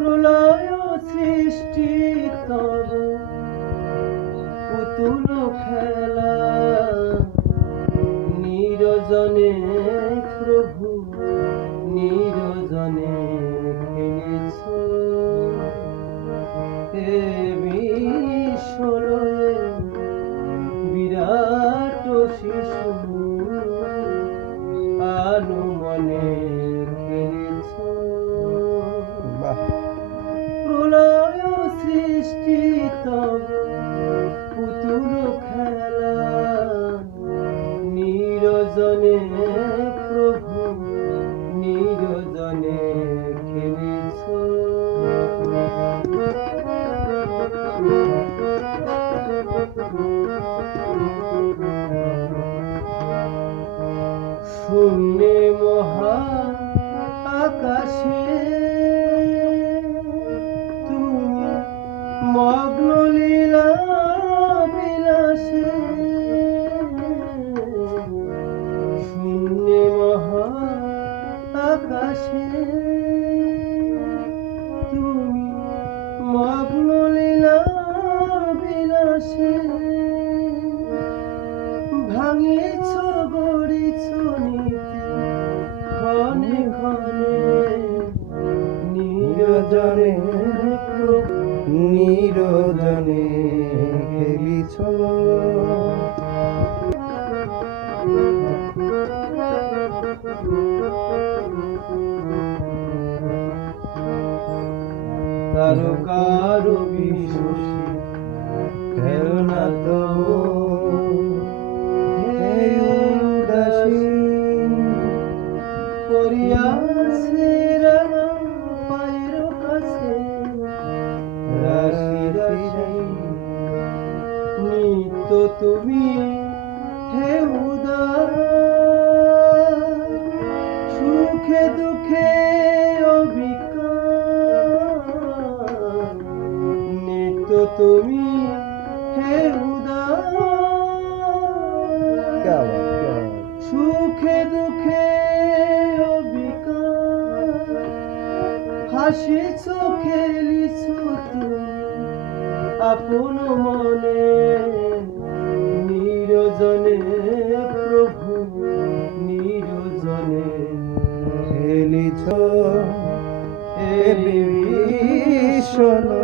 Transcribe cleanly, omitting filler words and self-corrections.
প্রলয় সৃষ্টি তব পুতুল খেলা নিরজনে প্রভু নিরজনে খেলেছ এ বিশ্বলয়ে বিরাট শিশু আলো মনে খেলেছ প্রলয় সৃষ্টি তব পুতুল খেলা নিরজনে প্রভু নিরজনে খেলেছ শূন্যে মহা আকাশে তুমি মগ্ন লীলা বিলাসে শূন্যে মহা আকাশে তুমি মগ্ন লীলা বিলাসে ভাঙিছ গড়িছ নীতি ক্ষণে ক্ষণে নিরজনে নিরজনে খেলিছ তারকার বিশ্বসী খেলনা তো পরিয়াছে রাঙা পায়ের কাছে রাশি রাশি নিত্য তুমি হে উদার সুখে দুঃখে অবিকার নিত্য তুমি হে উদার সুখে দুঃখে হাসিছ খেলিছ তুমি আপন মনে নিরজনে প্রভু নিরজনে খেলিছ এ বিশ্বলয়ে